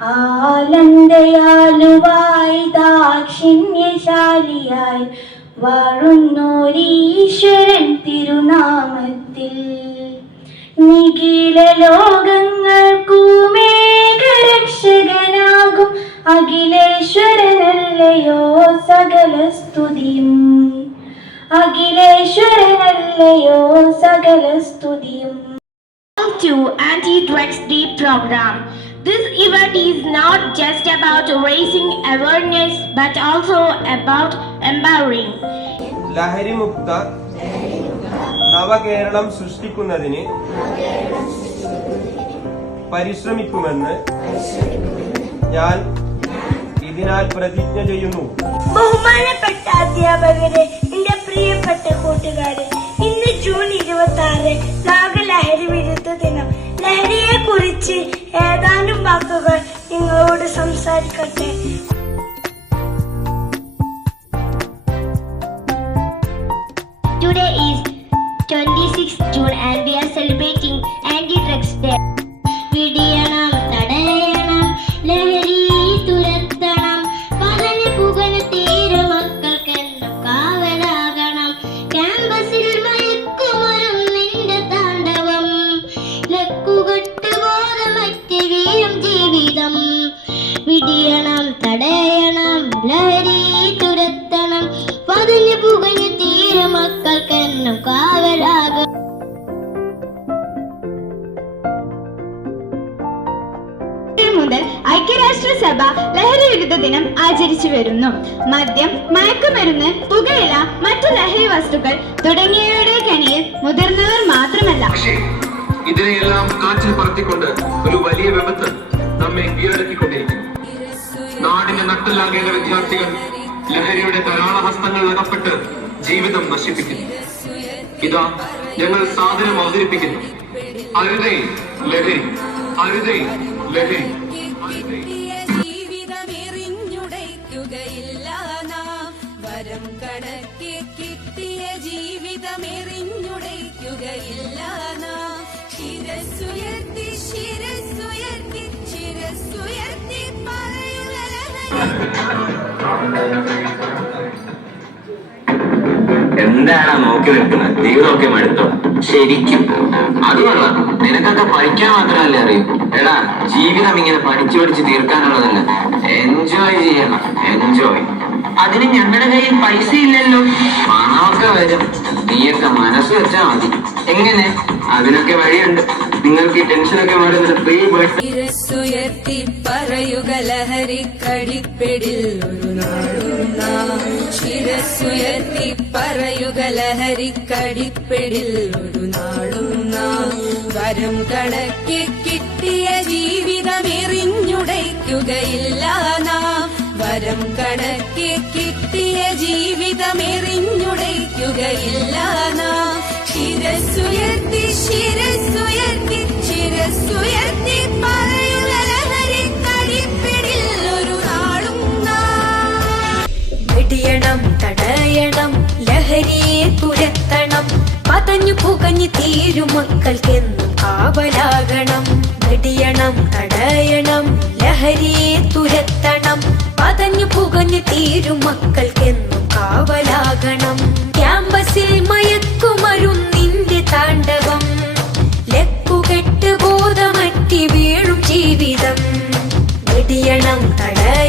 ആലന്തയാലുവായി ദാക്ഷിണ്യശാലിയായി വാഴുന്നോരീശ്വരൻ തിരുനാമത്തിൽ നിഖില ലോകങ്ങൾക്കുമേഘരക്ഷകനാകും അഖിലേശ്വരനല്ലയോ സകല സ്തുതിയും അഖിലേശ്വരനല്ലയോ സകല സ്തുതിയും. To Anti-Drugs Day program. This event is not just about raising awareness but also about empowering. ലഹരി മുക്ത നവകേരളം സൃഷ്ടിക്കുന്നതിന് പരിശ്രമിക്കുമെന്ന് ഞാൻ ഇതിനാൽ പ്രതിജ്ഞ ചെയ്യുന്നു. ബഹുമാനപ്പെട്ട അധ്യാപകരെ, എന്റെ പ്രിയപ്പെട്ട കൂട്ടുകാരെ, ഇന്ന് ജൂൺ 26 ലോക ലഹരി വിരുദ്ധ ദിനം. ലഹരിയെ കുറിച്ച് ഏതാനും വാക്കുകൾ നിങ്ങളോട് സംസാരിക്കട്ടെ. Today is 26th June and we are celebrating Anti-Drugs Day. വിടിയണം, തടയണം, ലഹരി തുരത്തണം, പകന് പുകന് തീരെ മക്കൾക്കെന്നും കാവലാകണം. ക്യാമ്പസിൽ മയക്കുമരം നിന്റെ താണ്ഡവം, ലക്കുകെട്ട് ബോധമറ്റ് വീഴും ജീവിതം. വിടിയണം, തടയണം, ലഹരി തുരത്തണം, പകന് പുകന് തീരെ മക്കൾക്കെന്നും കാവലാകണം. മുതൽ ഐക്യരാഷ്ട്രസഭ ലഹരി വിരുദ്ധ ദിനം ആചരിച്ചു വരുന്നു. മദ്യം, മയക്കുമരുന്ന്, പുകയില, മറ്റു ലഹരി വസ്തുക്കൾ തുടങ്ങിയവയുടെ കെണിയിൽ മുതിർന്നവർ മാത്രമല്ല, ഇതിനെയെല്ലാം കാറ്റിൽ പറത്തിക്കൊണ്ട് ഒരു വലിയ വിപത്ത് നമ്മെ കീഴടക്കിക്കൊണ്ടിരിക്കുന്നു. നാടിനെ നട്ടലാകേണ്ട വിദ്യാർത്ഥികൾ ലഹരിയുടെ കരാളഹസ്തങ്ങളിൽ അകപ്പെട്ട് ജീവിതം നശിപ്പിക്കുന്നു. ഇതാ ഞങ്ങൾ സാധനം അവതരിപ്പിക്കുന്നു. അരുതേ ലഹരി, അരുതേ ലഹരി. ജീവിതമെറിഞ്ഞുടയ്ക്കുകയില്ല നാം, വരം കണക്കെ കിട്ടിയ ജീവിതമെറിഞ്ഞുടയ്ക്കുകയില്ല നാം. ശിരസ്സുയർത്തി ശിരസ്സുയർത്തി ശിരസ്സുയർത്തി പറയുക എന്താണ് നോക്കി നിൽക്കുന്നത്? ജീവിതമൊക്കെ മടുത്തോ? ശരിക്കും അത് കൊള്ളാം. നിനക്കൊക്കെ പഠിക്കാൻ മാത്രമല്ലേ അറിയൂ. എടാ, ജീവിതം ഇങ്ങനെ പഠിച്ചു പഠിച്ച് തീർക്കാനുള്ളതല്ല. എൻജോയ് ചെയ്യണം, എൻജോയ്. അതിന് ഞങ്ങളുടെ കയ്യിൽ പൈസ ഇല്ലല്ലോ. പണമൊക്കെ വരും, നീയൊക്കെ മനസ്സ് വെച്ചാ മതി. എങ്ങനെ? അതിനൊക്കെ വഴിയുണ്ട്. നിങ്ങൾക്ക് ഈ ടെൻഷനൊക്കെ മാറുന്നത് ഫ്രീ ബസ്. ശിരസ്സുയർത്തി പറയുക ലഹരിക്കടിപ്പെടിൽ ഒരു നാളും നാം. ശിരസ്സുയർത്തി പറയുക ലഹരിക്കടിപ്പെടിൽ ഒരു നാളും നാം. വരം കണക്കെ കിട്ടിയ ജീവിതമെറിഞ്ഞുടയ്ക്കുകയില്ല നാം. വരം കണക്കെ കിട്ടിയ ജീവിതമെറിഞ്ഞുടയ്ക്കുകയില്ല നാം. ശിരസ്സുയർത്തി ശിരസ്സുയർത്തി ശിരസ്സുയർത്തി പറയുക ലഹരിക്കടിപ്പിടിൽ ഒരു നാളും നാം. വെടിയണം, തടയണം, ലഹരിയെ തുരത്തണം, പതഞ്ഞു പുകഞ്ഞു തീരും മക്കൾക്കെന്നും കാവലാകണം. വെടിയണം, തടയണം, ലഹരിയെ തുരത്തണം, പതഞ്ഞു പുകഞ്ഞു തീരും മക്കൾക്കെന്നും കാവലാകണം. ക്യാമ്പസിൽ മയക്കുമരുന്നിന്റെ താണ്ഡവം, ലക്കുകെട്ട് ബോധമറ്റി വീഴും ജീവിതം. വെടിയണം, തടയണം,